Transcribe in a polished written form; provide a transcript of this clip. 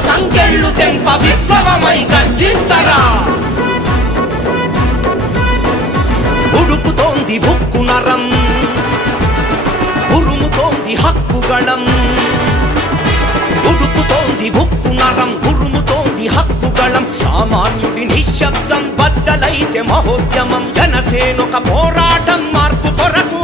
సంకెళ్ళు తెంప విప్లవమై గర్జించరా. ఉడుకుతోంది ఉక్కు నరం, ఉరుముతోంది హక్కుగళం. ఉడుకుతోంది ఉక్కు నరం, ఉరుముతోంది హక్కుగళం. సామాన్యుడి నిశ్శబ్దం బద్దలైతే మహోద్యమం. జనసేనొక పోరాటం, మార్పు కొరకు